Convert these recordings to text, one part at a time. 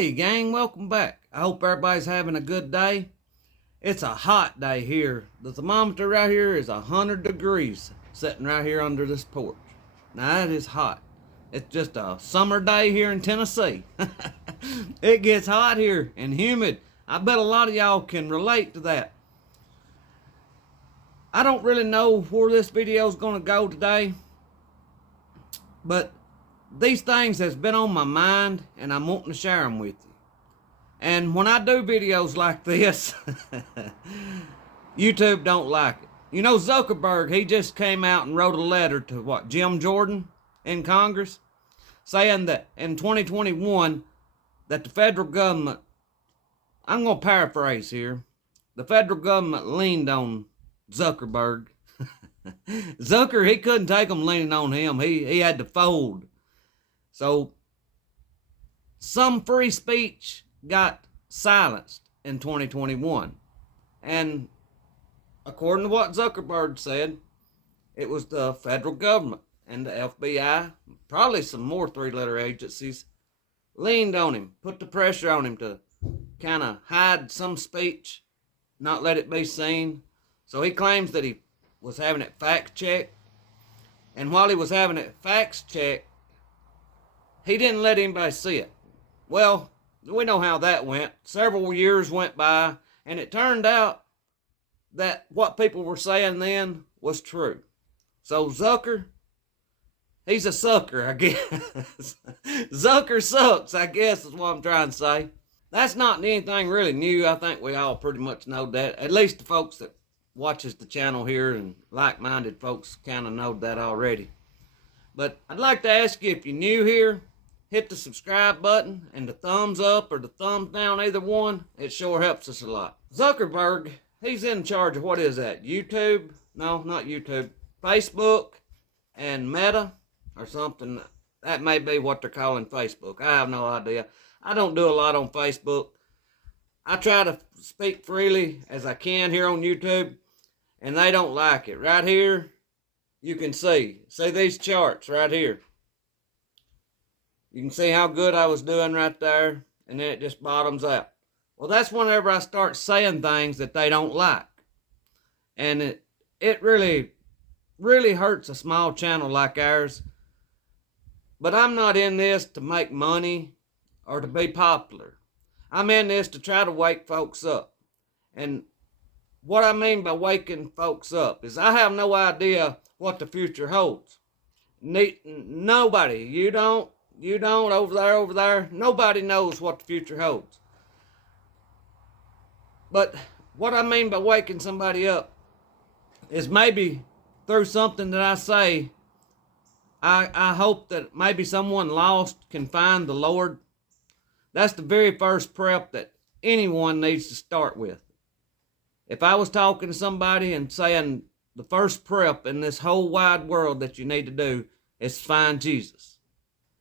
Hey gang, welcome back. I hope everybody's having a good day. It's a hot day here. The thermometer right here is 100 degrees sitting right here under this porch. Now that is hot. It's just a summer day here in Tennessee. It gets hot here and humid. I bet a lot of y'all can relate to that. I don't really know where this video is going to go today, but these things has been on my mind and I'm wanting to share them with you. And when I do videos like this, YouTube don't like it. You know, Zuckerberg, he just came out and wrote a letter to Jim Jordan in Congress, saying that in 2021 that the federal government, I'm going to paraphrase here, the federal government leaned on Zuckerberg. Zucker, he couldn't take them leaning on him. He had to fold. So some free speech got silenced in 2021. And according to what Zuckerberg said, it was the federal government and the FBI, probably some more three-letter agencies, leaned on him, put the pressure on him to kind of hide some speech, not let it be seen. So he claims that he was having it fact-checked. And while he was having it fact-checked, he didn't let anybody see it. Well, we know how that went. Several years went by, and it turned out that what people were saying then was true. So Zucker, he's a sucker, I guess. Zucker sucks, I guess is what I'm trying to say. That's not anything really new. I think we all pretty much know that. At least the folks that watches the channel here and like-minded folks kind of know that already. But I'd like to ask you, if you're new here, hit the subscribe button and the thumbs up or the thumbs down, either one. It sure helps us a lot. Zuckerberg, he's in charge of, what is that, YouTube? No, not YouTube. Facebook and Meta or something. That may be what they're calling Facebook. I have no idea. I don't do a lot on Facebook. I try to speak freely as I can here on YouTube, and they don't like it. Right here, you can see these charts right here. You can see how good I was doing right there, and then it just bottoms out. Well, that's whenever I start saying things that they don't like. And it really, really hurts a small channel like ours. But I'm not in this to make money or to be popular. I'm in this to try to wake folks up. And what I mean by waking folks up is I have no idea what the future holds. Nobody, you don't, over there, nobody knows what the future holds. But what I mean by waking somebody up is maybe through something that I say, I hope that maybe someone lost can find the Lord. That's the very first prep that anyone needs to start with. If I was talking to somebody and saying the first prep in this whole wide world that you need to do is find Jesus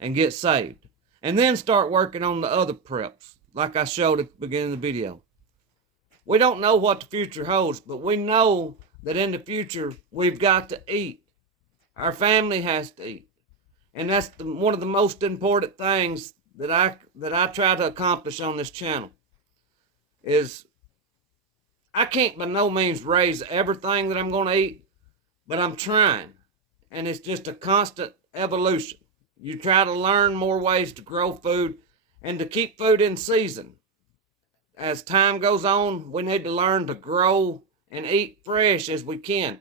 and get saved, and then start working on the other preps, like I showed at the beginning of the video. We don't know what the future holds, but we know that in the future we've got to eat. Our family has to eat, and that's one of the most important things that I try to accomplish on this channel. Is I can't by no means raise everything that I'm going to eat, but I'm trying, and it's just a constant evolution. You try to learn more ways to grow food and to keep food in season. As time goes on, we need to learn to grow and eat fresh as we can.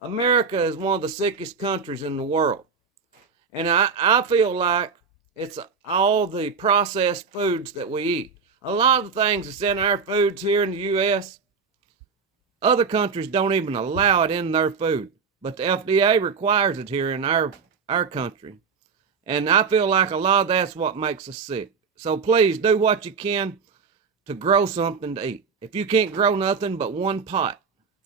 America is one of the sickest countries in the world. And I feel like it's all the processed foods that we eat. A lot of the things that's in our foods here in the U.S., other countries don't even allow it in their food. But the FDA requires it here in our country. And I feel like a lot of that's what makes us sick. So please do what you can to grow something to eat. If you can't grow nothing but one pot,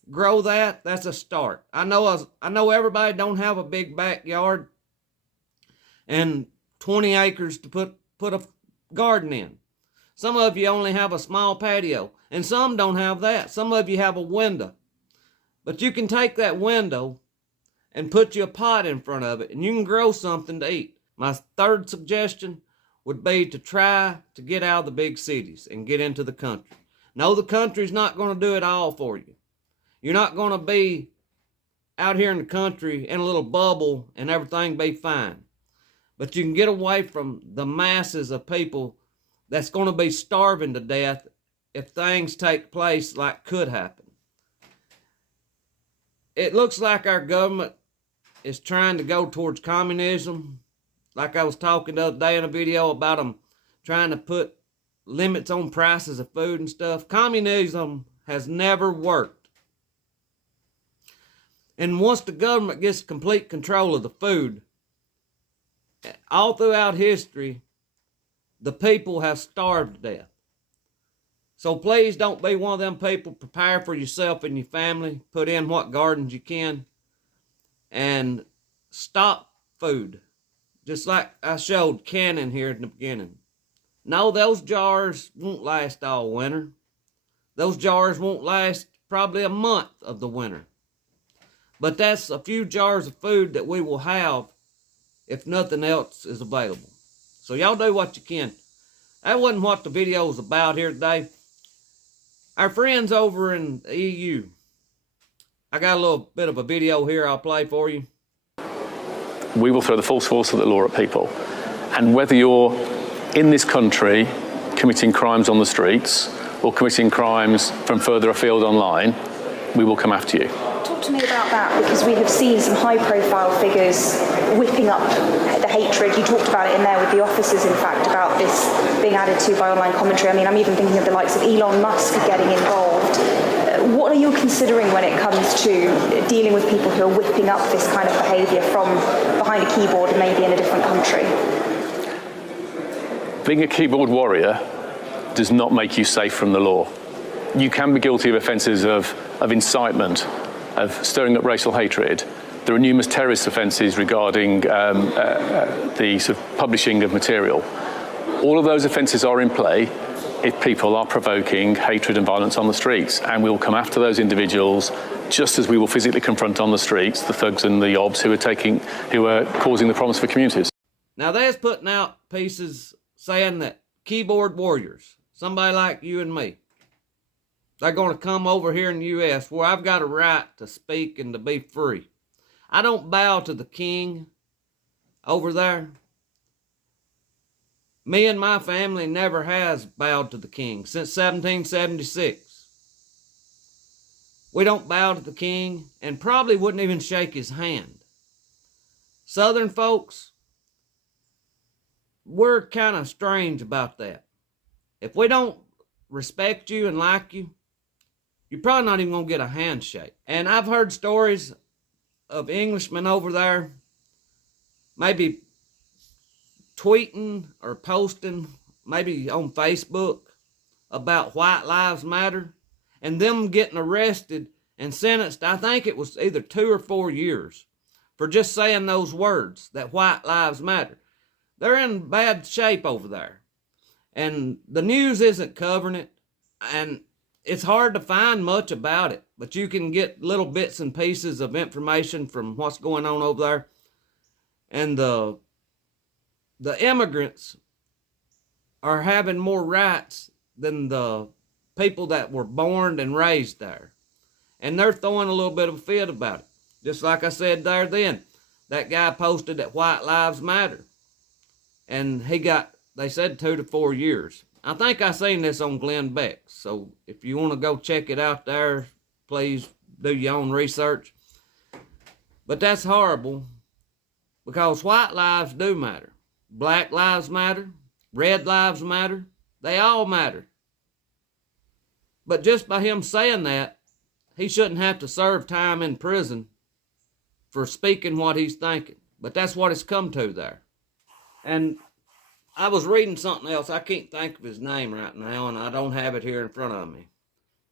grow that. That's a start. I know everybody don't have a big backyard and 20 acres to put a garden in. Some of you only have a small patio, and some don't have that. Some of you have a window. But you can take that window and put you a pot in front of it, and you can grow something to eat. My third suggestion would be to try to get out of the big cities and get into the country. No, the country's not going to do it all for you. You're not going to be out here in the country in a little bubble and everything be fine. But you can get away from the masses of people that's going to be starving to death if things take place like could happen. It looks like our government is trying to go towards communism. Like I was talking the other day in a video about them trying to put limits on prices of food and stuff. Communism has never worked. And once the government gets complete control of the food, all throughout history, the people have starved to death. So please don't be one of them people. Prepare for yourself and your family. Put in what gardens you can. And stop food. Just like I showed canning here in the beginning. No, those jars won't last all winter. Those jars won't last probably a month of the winter. But that's a few jars of food that we will have if nothing else is available. So y'all do what you can. That wasn't what the video was about here today. Our friends over in the EU. I got a little bit of a video here I'll play for you. We will throw the full force of the law at people. And whether you're in this country committing crimes on the streets or committing crimes from further afield online, we will come after you. Talk to me about that, because we have seen some high-profile figures whipping up the hatred. You talked about it in there with the officers, in fact, about this being added to by online commentary. I mean, I'm even thinking of the likes of Elon Musk getting involved. What are you considering when it comes to dealing with people who are whipping up this kind of behaviour from behind a keyboard, maybe in a different country? Being a keyboard warrior does not make you safe from the law. You can be guilty of offences of incitement, of stirring up racial hatred. There are numerous terrorist offences regarding the sort of publishing of material. All of those offences are in play if people are provoking hatred and violence on the streets, and we will come after those individuals just as we will physically confront on the streets the thugs and the yobs who are causing the problems for communities. Now they're putting out pieces saying that keyboard warriors, somebody like you and me, they're going to come over here in the U.S. where I've got a right to speak and to be free. I don't bow to the king over there. Me and my family never has bowed to the king since 1776. We don't bow to the king and probably wouldn't even shake his hand. Southern folks, we're kind of strange about that. If we don't respect you and like you, you're probably not even going to get a handshake. And I've heard stories of Englishmen over there maybe tweeting or posting, maybe on Facebook, about White Lives Matter, and them getting arrested and sentenced, I think it was either 2 or 4 years, for just saying those words, that White Lives Matter. They're in bad shape over there. And the news isn't covering it, and it's hard to find much about it, but you can get little bits and pieces of information from what's going on over there. And the immigrants are having more rights than the people that were born and raised there. And they're throwing a little bit of a fit about it. Just like I said there then, that guy posted that White Lives Matter. And he got, they said 2 to 4 years. I think I seen this on Glenn Beck's. So if you want to go check it out there, please do your own research. But that's horrible, because white lives do matter. Black lives matter. Red lives matter. They all matter. But just by him saying that, he shouldn't have to serve time in prison for speaking what he's thinking. But that's what it's come to there. And I was reading something else. I can't think of his name right now, and I don't have it here in front of me.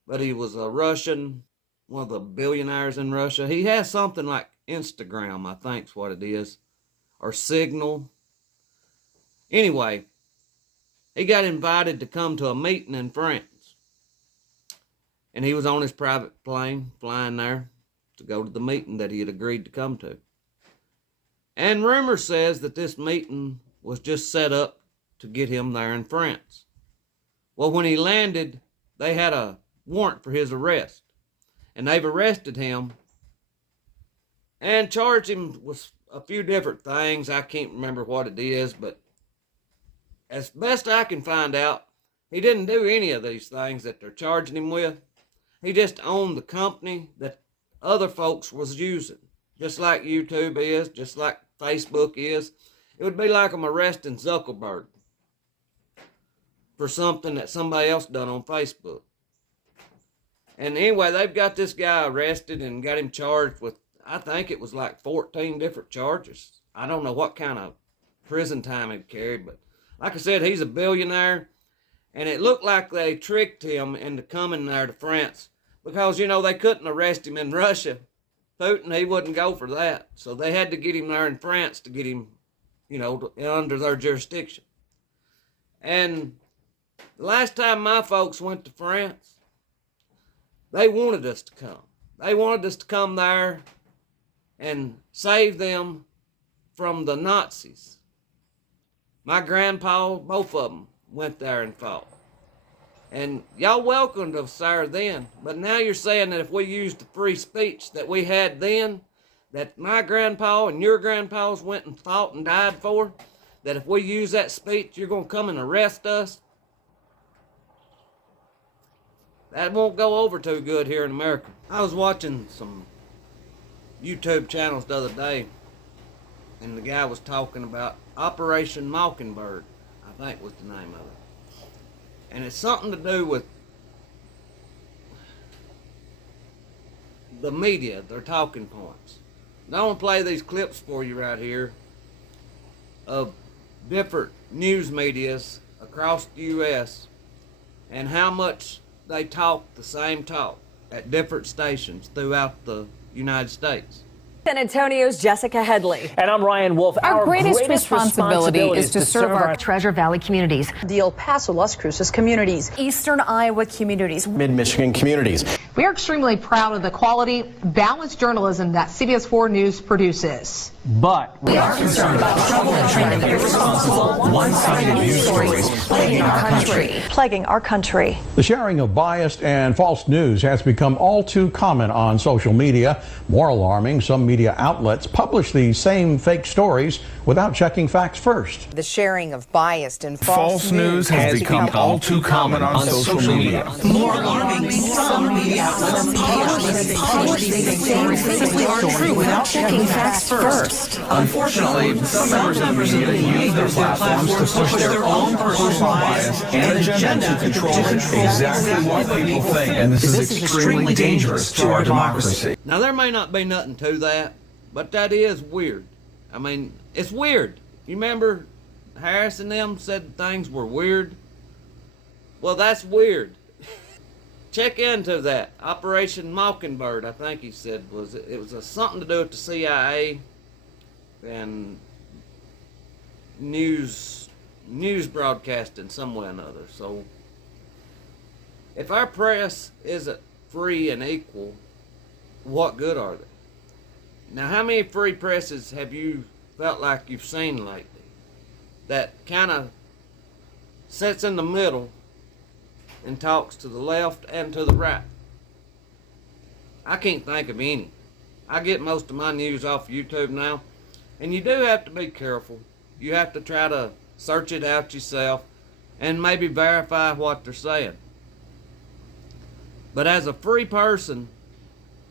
But he was a Russian, one of the billionaires in Russia. He has something like Instagram, I think's what it is, or Signal. Anyway, he got invited to come to a meeting in France. And he was on his private plane, flying there to go to the meeting that he had agreed to come to. And rumor says that this meeting was just set up to get him there in France. Well, when he landed, they had a warrant for his arrest, and they've arrested him and charged him with a few different things. I can't remember what it is, but as best I can find out, he didn't do any of these things that they're charging him with. He just owned the company that other folks was using, just like YouTube is, just like Facebook is. It would be like I'm arresting Zuckerberg for something that somebody else done on Facebook. And anyway, they've got this guy arrested and got him charged with, I think it was like 14 different charges. I don't know what kind of prison time he'd carried, but like I said, he's a billionaire. And it looked like they tricked him into coming there to France because, you know, they couldn't arrest him in Russia. Putin, he wouldn't go for that. So they had to get him there in France to get him, you know, under their jurisdiction. And the last time my folks went to France, they wanted us to come. They wanted us to come there and save them from the Nazis. My grandpa, both of them, went there and fought. And y'all welcomed us there then, but now you're saying that if we used the free speech that we had then, that my grandpa and your grandpas went and fought and died for, that if we use that speech, you're going to come and arrest us? That won't go over too good here in America. I was watching some YouTube channels the other day, and the guy was talking about Operation Mockingbird, I think was the name of it. And it's something to do with the media, their talking points. And I want to play these clips for you right here of different news medias across the U.S. and how much they talk the same talk at different stations throughout the United States. San Antonio's Jessica Headley. And I'm Ryan Wolf. Our greatest responsibility is to serve our Treasure Valley communities, the El Paso, Las Cruces communities, Eastern Iowa communities, Mid-Michigan communities. We are extremely proud of the quality, balanced journalism that CBS 4 News produces. But we are concerned about trouble and trend of irresponsible, one-sided news stories plaguing our country. The sharing of biased and false news has become all too common on social media. More alarming, some media outlets publish these same fake stories without checking facts first. The sharing of biased and false news has become all too common on social media. More alarming, some media outlets publish these stories simply aren't true without checking facts first. Unfortunately, some members of the media use their platforms to push their own personal bias and agenda to control exactly what people think. And this is extremely dangerous to our democracy. Now, there may not be nothing to that, but that is weird. I mean, it's weird. You remember Harris and them said things were weird? Well, that's weird. Check into that. Operation Mockingbird, I think he said, was it was something to do with the CIA and news broadcasting some way or another. So if our press isn't free and equal, what good are they? Now, how many free presses have you felt like you've seen lately that kind of sits in the middle and talks to the left and to the right? I can't think of any. I get most of my news off YouTube now, and you do have to be careful. You have to try to search it out yourself and maybe verify what they're saying. But as a free person,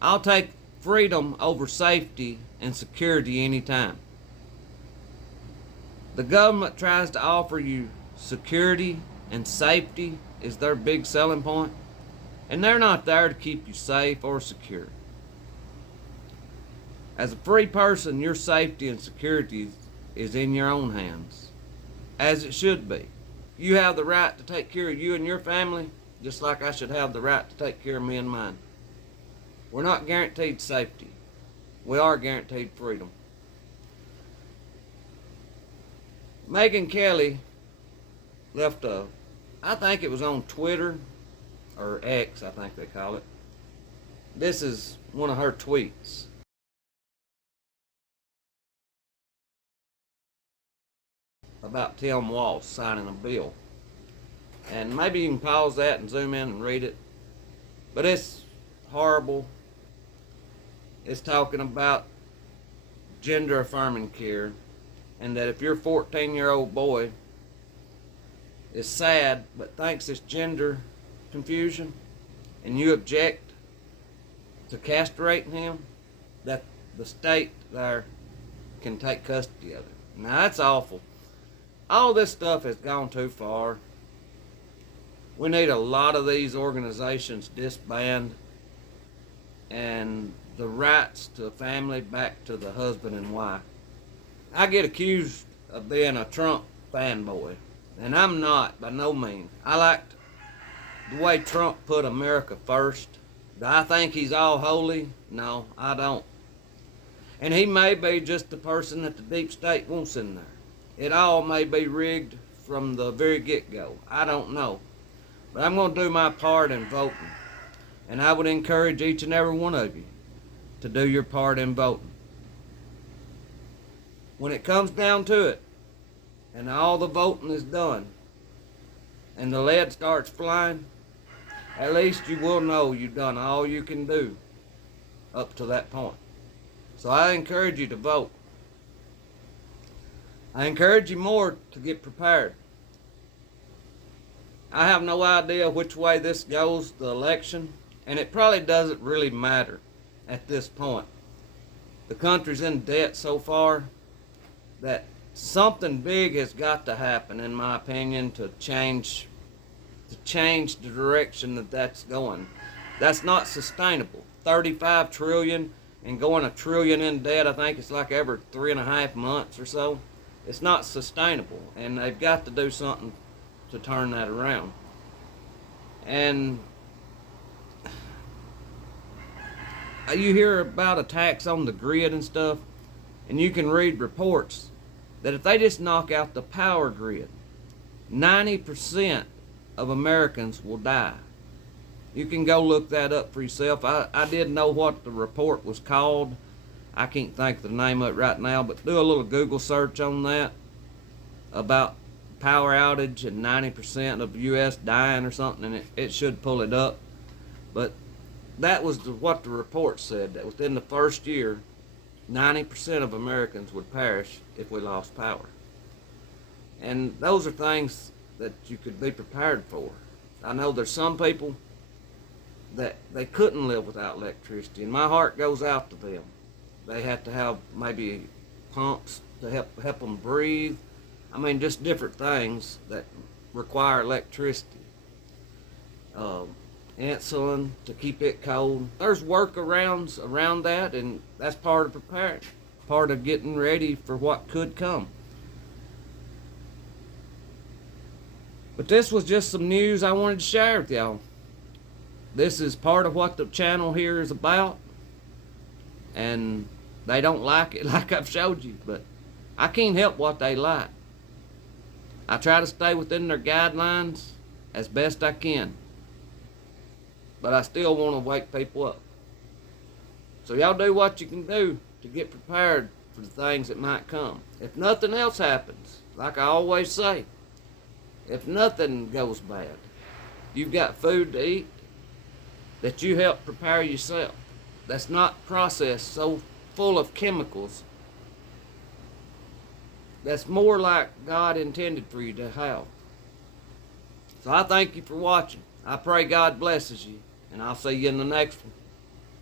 I'll take freedom over safety and security anytime. The government tries to offer you security and safety is their big selling point, and they're not there to keep you safe or secure. As a free person, your safety and security is in your own hands, as it should be. You have the right to take care of you and your family, just like I should have the right to take care of me and mine. We're not guaranteed safety. We are guaranteed freedom. Megyn Kelly left I think it was on Twitter, or X, I think they call it. This is one of her tweets. about Tim Walz signing a bill. And maybe you can pause that and zoom in and read it. But it's horrible. It's talking about gender affirming care, and that if your 14-year-old boy is sad but thinks it's gender confusion and you object to castrating him, that the state there can take custody of it. Now that's awful. All this stuff has gone too far. We need a lot of these organizations disbanded and the rights to a family back to the husband and wife. I get accused of being a Trump fanboy, and I'm not, by no means. I liked the way Trump put America first. Do I think he's all holy? No, I don't. And he may be just the person that the deep state wants in there. It all may be rigged from the very get-go. I don't know. But I'm going to do my part in voting. And I would encourage each and every one of you to do your part in voting. When it comes down to it, and all the voting is done, and the lead starts flying, at least you will know you've done all you can do up to that point. So I encourage you to vote. I encourage you more to get prepared. I have no idea which way this goes, the election, and it probably doesn't really matter at this point. The country's in debt so far that something big has got to happen, in my opinion, to change the direction that that's going. That's not sustainable. 35 trillion and going $1 trillion in debt, I think it's like every 3.5 months or so. It's not sustainable, and they've got to do something to turn that around. And you hear about attacks on the grid and stuff, and you can read reports that if they just knock out the power grid, 90% of Americans will die. You can go look that up for yourself. I didn't know what the report was called. I can't think of the name of it right now, but do a little Google search on that about power outage and 90% of the U.S. dying or something, and it should pull it up. But that was what the report said, that within the first year, 90% of Americans would perish if we lost power. And those are things that you could be prepared for. I know there's some people that they couldn't live without electricity, and my heart goes out to them. They have to have maybe pumps to help them breathe. I mean, just different things that require electricity. Insulin to keep it cold. There's workarounds around that, and that's part of preparing, part of getting ready for what could come. But this was just some news I wanted to share with y'all. This is part of what the channel here is about, and they don't like it like I've showed you, but I can't help what they like. I try to stay within their guidelines as best I can, but I still want to wake people up. So y'all do what you can do to get prepared for the things that might come. If nothing else happens, like I always say, if nothing goes bad, you've got food to eat that you help prepare yourself, that's not processed so full of chemicals, that's more like God intended for you to have. So I thank you for watching. I pray God blesses you, and I'll see you in the next one.